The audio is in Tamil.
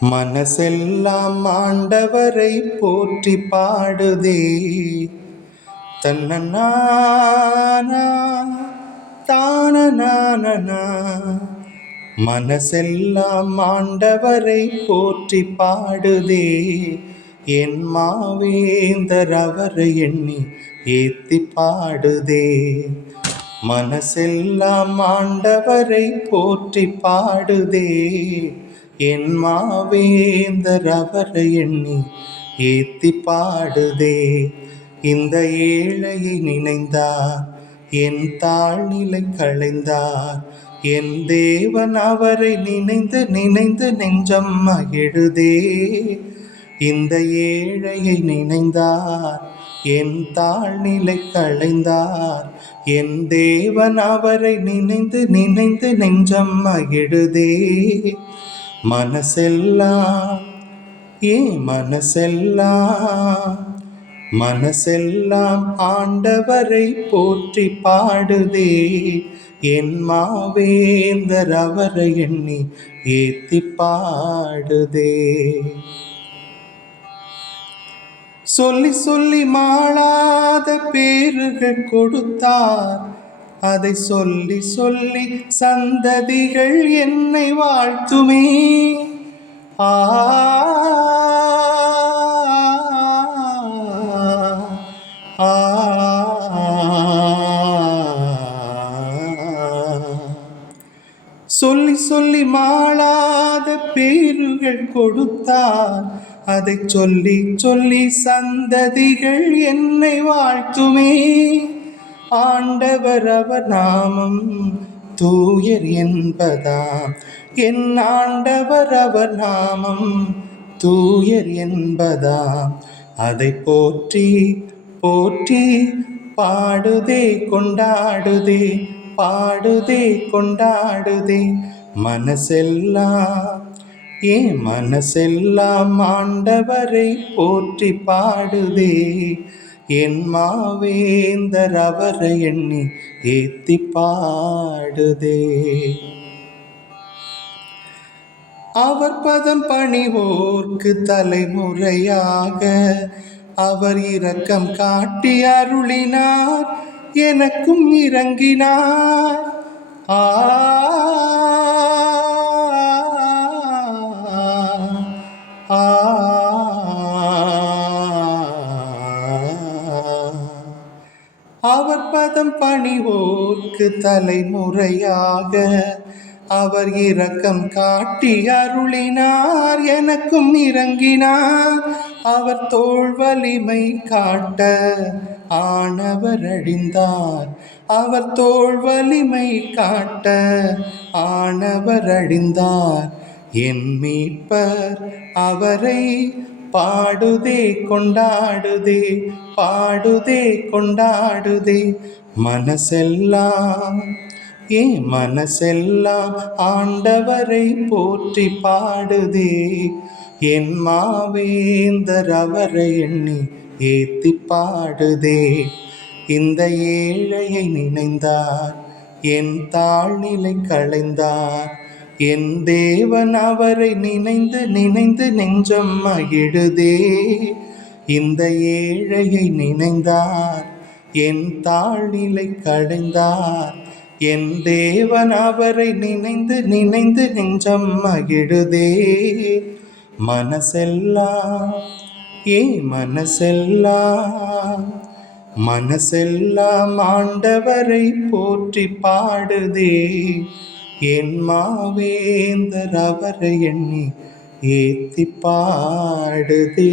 மனசெல்லாம் ஆண்டவரை போற்றி பாடுதே. தன்னன்னா தானனா. மனசெல்லாம் ஆண்டவரை போற்றி பாடுதே. என் மாவேந்தர் அவரை எண்ணி ஏத்தி பாடுதே. மனசெல்லாம் ஆண்டவரை போற்றி பாடுதே. என் மாவேந்தர் அவரை எண்ணி ஏத்தி பாடுதே. இந்த ஏழையை நினைந்தார், என் தாழ்நிலை களைந்தார். என் தேவன் அவரை நினைந்து நினைந்து நெஞ்சம் மகிழுதே. இந்த ஏழையை நினைந்தார், என் தாழ்நிலை களைந்தார். என் தேவன் அவரை நினைந்து நினைந்து நெஞ்சம் மகிழுதே. மனசெல்லாம் மனசெல்லாம் ஆண்டவரை போற்றி பாடுதே. என் மாவேந்தர் அவரை எண்ணி ஏத்தி பாடுதே. சொல்லி சொல்லி மாளாத பேறுகள் கொடுத்தார், அதை சொல்லி சொல்லி சந்ததிகள் என்னை வாழ்த்துமே. சொல்லி சொல்லி மாளாத பேறுகள் கொடுத்தார், அதை சொல்லி சொல்லி சந்ததிகள் என்னை வாழ்த்துமே. ஆண்டவர் அவர் நாமம் தூயர் என்பதாம், என் ஆண்டவர் அவர் நாமம் தூயர் என்பதாம். அதை போற்றி போற்றி பாடுதே கொண்டாடுதே, பாடுதே கொண்டாடுதே. மனசெல்லாம் ஆண்டவரை போற்றி பாடுதே. என் மாவேந்தர் அவரை எண்ணி ஏத்தி பாடுதே. அவர் பதம் பணிவோர்க்கு தலைமுறையாக அவர் இரக்கம் காட்டி அருளினார், எனக்கும் இறங்கினார். அவர் பதம் பணிவோர்க்கு தலைமுறையாக அவர் இரக்கம் காட்டி அருளினார், எனக்கும் இறங்கினார். அவர் தோள் வலிமை காட்ட ஆனவர் அழிந்தார், அவர் தோள் வலிமை காட்ட ஆனவர் அழிந்தார். என் மீட்பர் அவரை பாடுதே கொண்டாடுதே, பாடுதே கொண்டாடுதே. மனசெல்லாம் ஆண்டவரை போற்றி பாடுதே. என் மாவேந்தர் அவரை எண்ணி ஏத்தி பாடுதே. இந்த ஏழையை நினைந்தார், என் தாழ்நிலை களைந்தார். என் தேவன் அவரை நினைந்து நினைந்து நெஞ்சம் மகிழுதே. இந்த ஏழையை நினைந்தார், என் தாழ்நிலை களைந்தார். என் தேவன் அவரை நினைந்து நினைந்து நெஞ்சம் மகிழுதே. மனசெல்லாம் ஆண்டவரை போற்றி பாடுதே. என் மாவேந்தர் அவரை எண்ணி ஏத்தி பாடுதே.